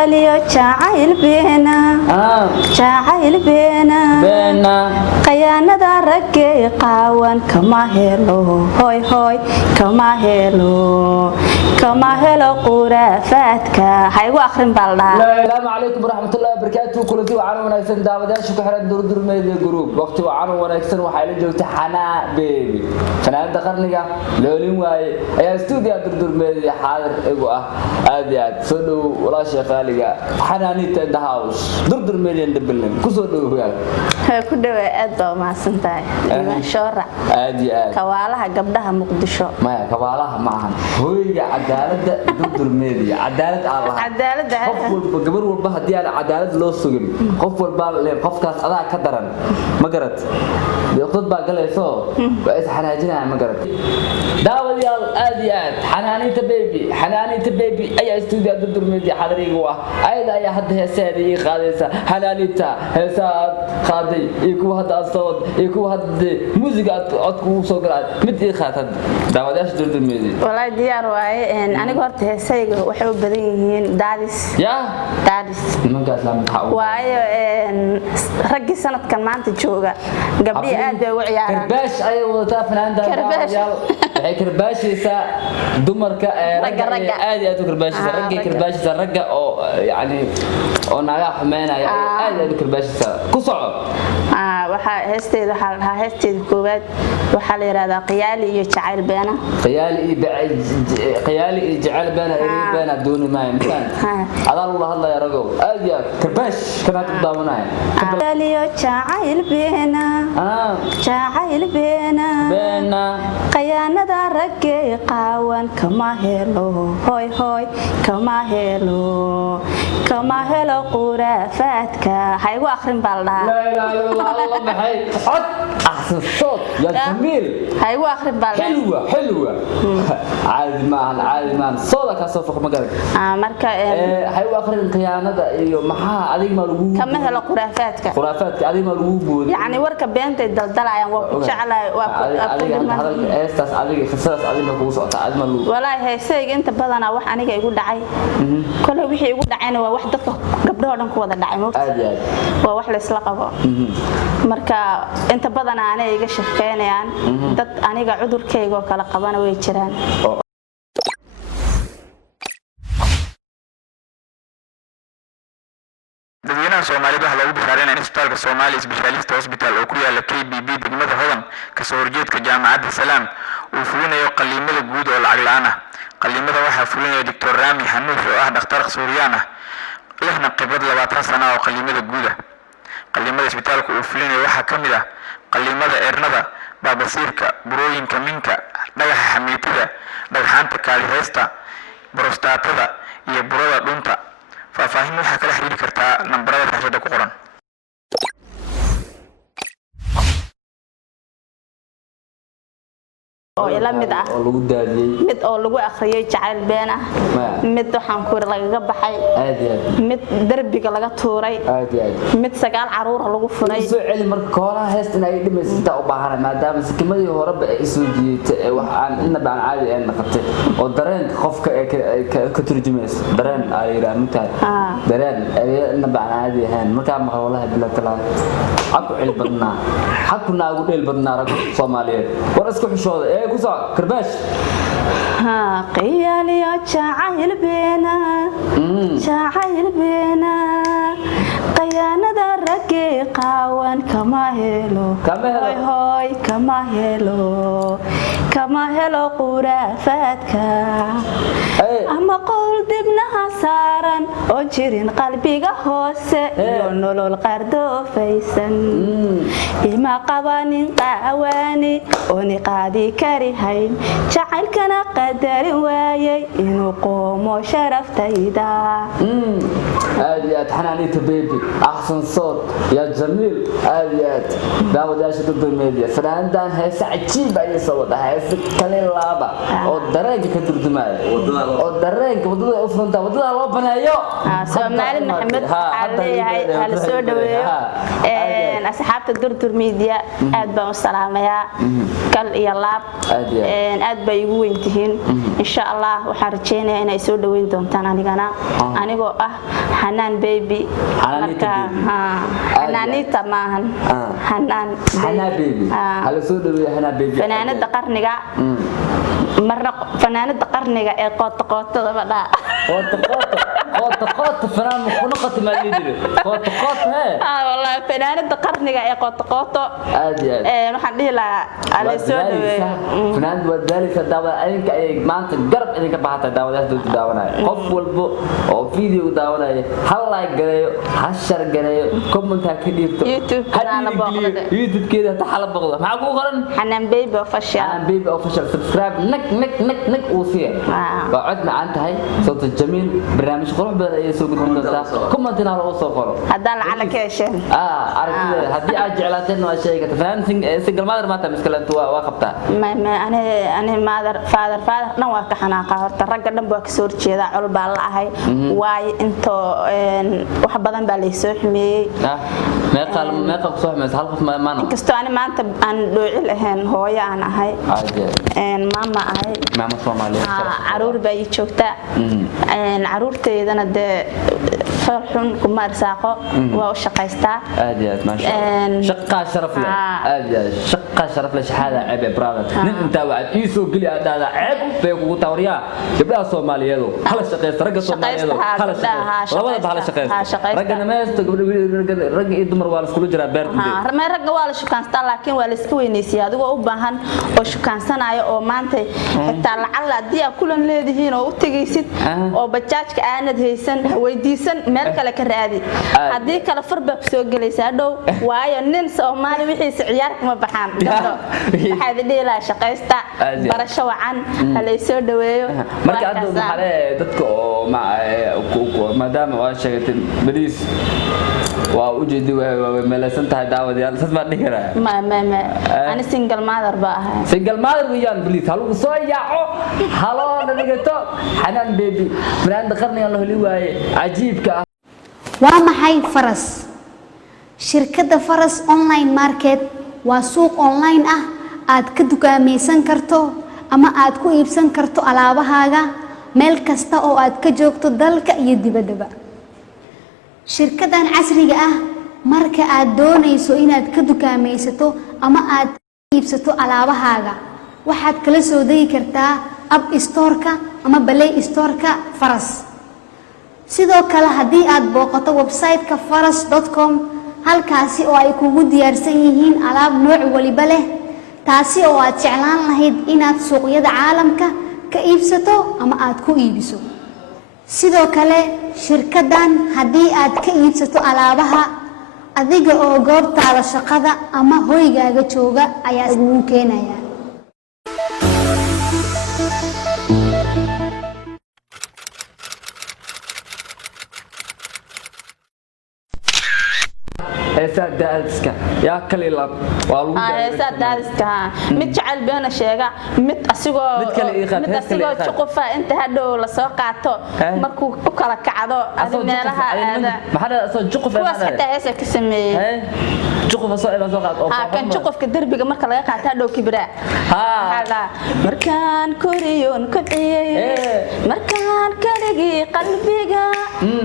قيالي جعيل بينا جعيل بينا قيانا رجي قاوان كما هلو هوي هوي كما هلو قرافاتك هاي واخرين بالله. السلام عليكم ورحمة الله وبركاته. كلتي وعنا ونكسن داوداش وكحرد دور ميديا جروب وقتي وعنا ونكسن وحيل جوتي حنا بيبي فنان دقرنيا لولين واي يا استوديو دور ميديا حاضر ايغو ادياد سودو ولا شيخاليغا حنانيتا ذا هاوس دور ميديا دبلن كسو دو يال ku dhawe aad baa maasantahay shoora aad kawaalaha gabdhaha muqdisho maya kawaalaha maahan hooyga cadaalada dor media cadaalad Allah qof walba gabar walba hadii aan cadaalad loo sugin qof walba qofkaas adaa ka daran ma garad dad baa galayso waa is xanaajinaa ma garad daawadayaal aad xanaanita baby ayaa studio dor media xadariga waa ayda ayaa hadda heesaadii qaadaysa xanaanita heesaad qaaday iku hadda asawad iku hadda musiga codku soo galay mid ii qaatad daawadayaasha dor media wallahi diyaar waaye aniga horta heesayga waxay u badan yihiin daadis nimanka islaamka waayo raggi sanadkan maanta jooga gabdhi aad bay u ciyaaraan karbash ay wadataa fanaanda daawadayaal waxay karbaashaysa dumarka ragga aad u karbaashaysa ragga oo yani oo naga xumeynaya aad u karbaashaysa ku soco waxa heesteeda koowaad waxa la yiraahdaa qiyaali iyo jacayl beena qiyaali iyo jacayl beena dooni ma imkaan adal la hadlaya rago aad ya karbash kana tadaawanaya qiyaali iyo jacayl beena qayaanada ragay qaawan kama helo hoy kama helo quraafaadka haygu akhrin balda الله بحي أحسن صوت يا جميل هايو آخر بالله حلوة عادي مان صوتك أصفق مقالك مركا هايو آخر القيانة إيو محا عديق ما لغوب كم مثل قرافاتك عديق ما لغوب يعني وركا بينت الدلدل عيان وشعلا إستاس عديق خساس عديق ما كوسعت عديق ما لغوب والله هاي سيق انت بدنا وح أنيقا يقول دعي كل وحي يقول دعينا ووحدك قبله دنك وضع دعي موت ووح لإسلاقه marka inta badan aanay iga shaqeynayaan dad aniga cudurkayga oo kala qabana way jiraan dadweynaha Soomaalida waxa lagu bixinaa in isbitaalka Somali Specialist Hospital oo ku yaala KBB degmada Hodan ka soo horjeedka jaamacadda Salaam uu fulinayo qaliimada guud oo lacag la'aan ah qaliimada waxa fulinaya Dr. Rami Hanuuf oo ah dhakhtar Suuriyan ah lehna khibrad 20 sano oo qaliimada guud ah qaliimada isbitaalku uu fulinayo waxa kamid ah qaliimada eernada baabasiirka burooyinka minka dhagaxa xamiitida dhagxaanta kaaliheysta borostatada iyo burada dhunta faahfaahin waxa kala xiriiri kartaa nambarada taashada ku qoran oo ila mid ah oo lagu daadiyay mid oo lagu akhriyay jacayl beena mid waxaan ku laga baxay mid darbiga laga tuuray mid sagaal caruur lagu furay soo celi marka kooraha heestan ay dhimaysata u baahan maadaama sikimadii hore ay soo jiitay wax aan inna baan caadi aan naqatay oo dareen qofka ka turjumayso dareen ay yiraahdo dareen inna baan caadi ahaan marka ma hawlaha bilaatala aku cil badnaa hakuna ugu dheel badnaa rag Soomaaliyeed war isku xishooda كوسا كرباش قيالي يا جعيل بينا قيانة رقي قاوان كما هلو قرافاتك أما قول دبنها سارا وجرين قلبي هوسة يونولو القردو فيسن إما قوانين قواني ونقادي كارهين جعل كان قدر وايي إنو قومو شرف تيدا aad xanaaniinta baby axsan sood ya jamiil aad iyo aad daawadayaasha dugdul media fanaandan heesa cajiib ayay soo wada heesa kale laaba oo dareenka ka turjumaya oo dareenka wadada u furanta wadada loo baneeyo Soomaali Maxamed عليه هل سودوي أصحاب الدردر ميديا أد بمسلاميا كل يلاب أد بيجوا ينتهين إن شاء الله وحرجينا أنا يسودوين دونتان أنا جو حنان بيبي حنانيتا معهن حنان بيبي هل سودوي حنان بيبي فنانة دقرنجا مرة فنانة دقرنجا قط بدا قط فنان مخنقة ما يدري قط هي والله فنانة دقرنجا قط عادي waxaan dhihi lahaa ala soo dhaweeyo fanaand wadaalisa daawada adinka ay maanta garab idinka baxata daawadaha daawanaya qof walbo oo video daawanaya hal like gareeyo hashar gareeyo comment ka dhiibto YouTube keeda ta xala boqdo maxaa ku qoran Hanan Baby Official subscribe nak uu fiir waa cod macaan tahay sababta jamiil barnaamij qurux badan ay soo gudbin doontaa commentina loo soo qoro hadaa lacala ka hesheen aragtida hadii aad jeclaateen waa sheegay fanaanting single mother maanta miskalantu waa qabtaa أنا مادر فادر نوع كحناقة هرت الرجل دم بوك سور كذا على بالله واي أنتو وحبذا بالي سحمي ما قال سحمي هل ما أنا كستو أنا ما أنت أن دوعي لهن هو يا أنا هاي ماما هاي ماما صومالي عرور بيجي شوكتا عرور تيدا ند فرحون كمار ساقو وشقيستا أديات ما شاء الله شقة شرف له أديات شقة شرف له شحالة عيب برادر أنت وعد يسوق لي هذا عيب بيقول توريا يبدأ صومالي هذا هلا شقيست رجع صومالي هذا هلا شقيست لا ولا بحلا شقيست رجع ما يستقبل رجع يدمر والس كله جرا بيرد ما رجع والس كان ستار لكن والس كوينيسي هذا هو أوبهن وش كان سنة أو مانتي حتى لعل دي كلن لذهين أو تجيسد أو بتشاج كأنه هيسن ويديسن ملك لك الرادي هذيك الفربة بسوق جلسة دو ويا ننسى مالي وحيس عيارك ما بحام هذا دي لا شقيستا برشوا عن اللي يسوي دويه marka aad maxay dadka oo maadaama waa sheegtay bariis waa u jeedi waa meelaysan tahay daawadayaal sad ma dhigiraa ma ana single mother weeyaan bariis hal uu soo yaaco halo dhaligato xanaan baby brand qarniga la heli waaye ajiibka waa maxay faras shirkadda faras online market waa suuq online ah aad ka dukaamaysan karto ama aad ku iibsan karto alaabahaaga meel kasta oo aad ka joogto dalka iyo dibaddaba shirkadan casriga ah marka aad doonayso inaad ka dukaamaysato ama aad iibsato alaabahaaga waxaad kala soo degi kartaa app store-ka ama play store-ka faras sidoo kale haddii aad booqato website-ka faras.com halkaasi oo ay kugu diyaarsan yihiin alaab nooc waliba leh taasi oo aad jeclaan lahayd inaad suuqyada caalamka ka iibsato ama aad ku iibiso sidoo kale shirkadan haddii aad ka iibsato alaabaha adiga oo goobtaada shaqada ama hoygaaga jooga ayaa ugu keenaya daadiska yaa kale laab waa lagu heesa daadiska mid jacayl beena sheega mid asigoo juqufa inta hadhow la soo qaato markuu u kala kacdo adi meelaha aada maxaa soo juqufa kuwaas xitaa heesa ka sameeyay juqufa soo ila soo qaato kan juqufka derbiga marka laga qaato hadhow kibra markaan koriyoon kobciyay markaan kaligii qalbiga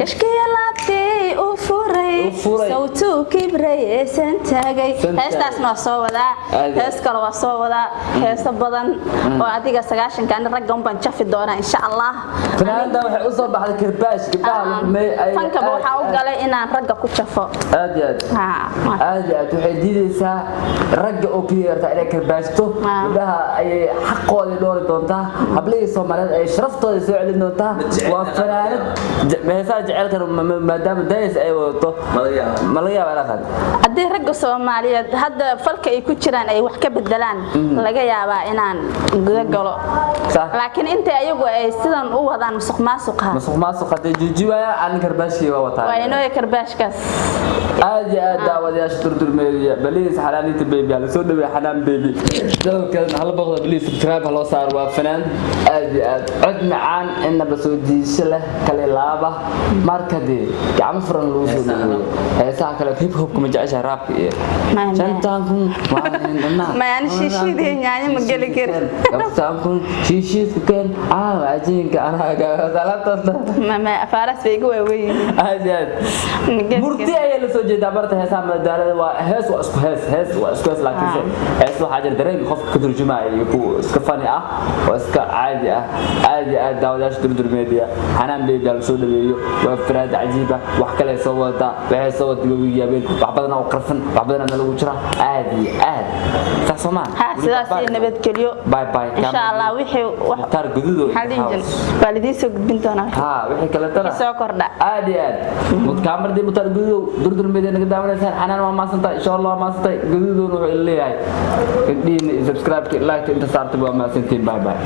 kashkiya laabtay u furay sawtu kibray santagay heestaasna soo wadaa hees kale waa soo wadaa heeso badan oo adiga 90 kan rag un ban jafi doona insha Allah fanaanda waxay u soo baxday kirbaash gabdhaha ay fanka waxa u galay inaan ragga ku jafo aad waxay diidaysaa ragga oo kiyarta inay kirbaasto gabdhaha ay xaqooda doori doontaa hablihii Soomaaliyeed ay sharaftooda soo celin doontaa waa fanaanad heesaha jecelka maadaama days ay wadato ma laga yaabaa inaad haddii ragga Soomaaliyeed hadda falka ay ku jiraan ay wax ka bedelaan laga yaabaa inaan guda galo laakiin inta ayagu ay sidan u wadaan musuqmaasuqa hadii jujiwaya aan karbaashi waa wataa waa inoo karbaashkaas aad iyo aad daawadayaasha durdurmeediya baliis xanaanita baby la soo dhaweey xanaan baby dadka hal boqol baliis subscribe loo saar waa fanaan aad iyo aad cod macaan inaba soo diisho leh kale laaba markadii gacmo furan loo soo dhaweeyo heesaha kale hip hop kuma jecesha raabka iyo jantaanku ma aan shishidii nyaanya ma geli karin jantaanku shishidku kan ajinka anaga salaatasta ma faras bay ugu weeyeen aad iyo aad murti ay la soo jeedaa barta heesaha madaalada waa hees waa isku laakiin hees waxa jir dareen qof ka turjumayo iyo ku iska fani ah oo iska caadi ah aad iyo aad daawadayaasha durdurmeediya xanaan bay gal soo dhaweeyo waa faraad cajiib ah wax kale soo wada waxay soo wada yaabeen wax badan oo qarsan wax badan lagu jira aad iyo aad taasoma sidaas iyo nabadgelyo bye insha Allah wixii wax tar gududo waalidiin soo gudbin doonaa wixii kale tara soo kordha aad iyo aad mudkaamardii mutar gududo durdurmeediya naga daawanaysan xanaan waa maasanta insha Allah maasanta gududo wuxuu leeyahay subscribe like inta saartay waa maasantiin bye